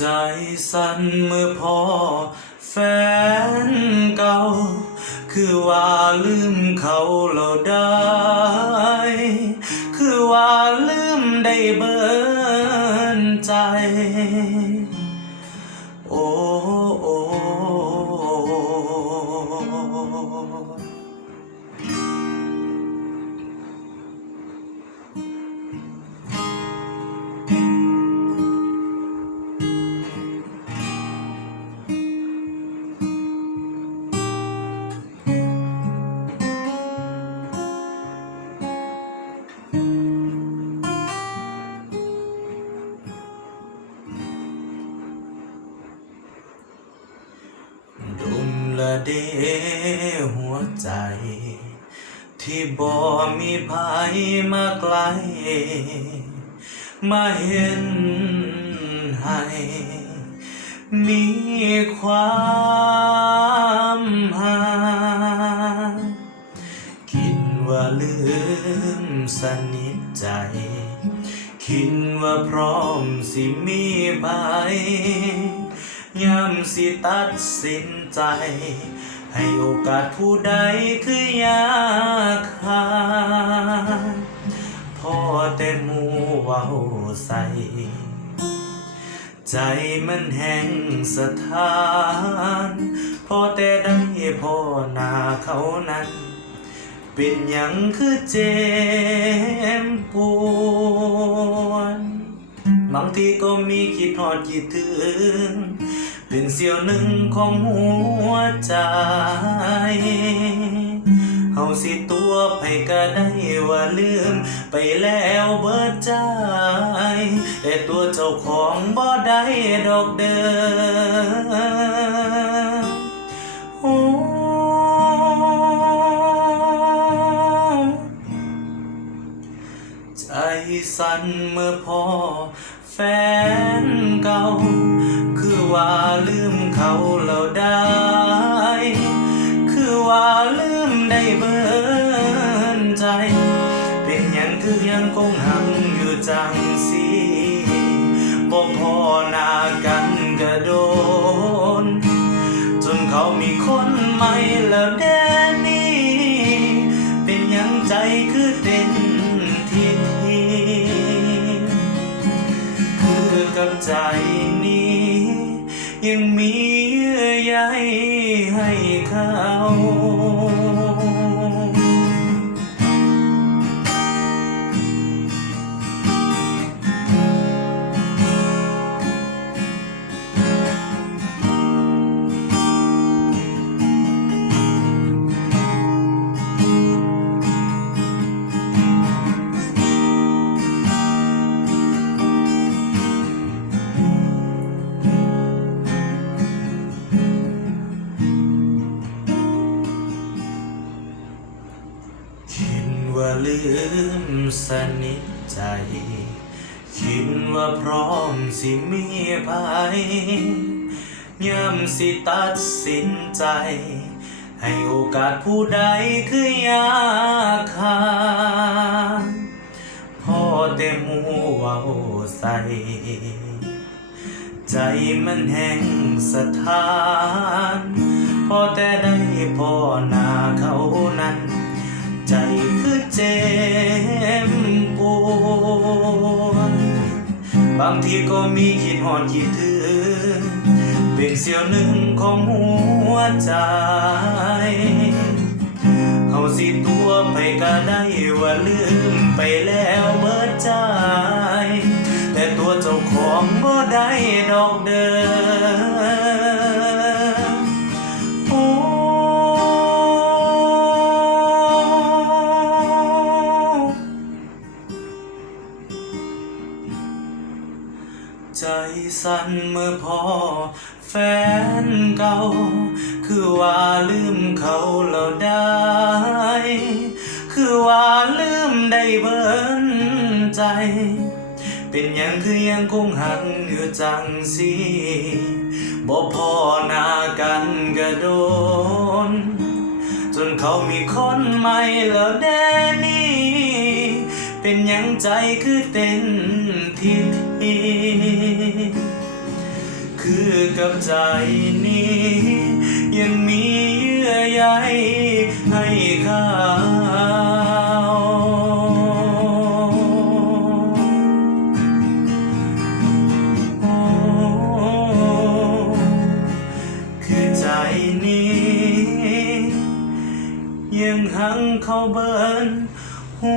ใจสั่นเมื่อพอแฟนเก่า คือว่าลืมเขาเราได้ เดหัวใจ ที่บ่มีภัยมาไกล มาเห็นให้มีความหาคิดว่าลืมสนิทใจ คิดว่าพร้อมสิมีไป ยามสิตัดสินใจ ให้โอกาสผู้ใดคือยากหาพอแต่มูเว้าใส่ ใจมันแห้งสะท้านพอแต่ได้พอหน้าเขานั้น เป็นหยังคือเจ็บปวด บางทีก็มีคิดทอดคิดถึง เป็นเสี้ยวหนึ่งของหัวใจเฮาสิตัวไปก็ได้ว่าลืม ไปแล้วเบิดใจ แต่ตัวเจ้าของบ่ได้ดอกเดิม เขาเราได้ คือว่าลืมได้เบินใจ เป็นยังคือยังคงหังอยู่จังสีบ่พอหน้ากันก็โดน จนเขามีคนใหม่แล้วแดนนี้ เป็นยังใจคือเต้นทีทีคือกับใจ ยังมีเยื่อใยให้เขา ลืมสนิทใจ คิดว่าพร้อมสิมีภัยย่ำสิตัดสินใจ ให้โอกาสผู้ใดคือยากหาพ่อแต่หมูเว้าใส่ใจมันแห้งสะท้านพอแต่ได้พอนาเขานั้น ใจ คือเจ็บปวดบางทีก็มีคิดหอดคิดถึงเป็นเสี้ยวหนึ่งของหัวใจเฮาสิตัวไปก็ได้ว่าลืมไปแล้วเบิดใจ แต่ตัวเจ้าของบ่ได้ดอกเดิม สั่นเมื่อพอแฟนเก่า คือว่าลืมเขาเราได้ คือว่าลืมได้เบินใจ เป็นหยังคือยังคงหักอยู่จังสิบ่พอหน้ากันก็โดน จนเขามีคนใหม่แล้วแดนนี่ เป็นยังใจคือเต้นทีทีคือกับใจนี้ ยังมีเยื่อใยให้ข้าวคือใจนี้ ยังหังเข้าเบินหั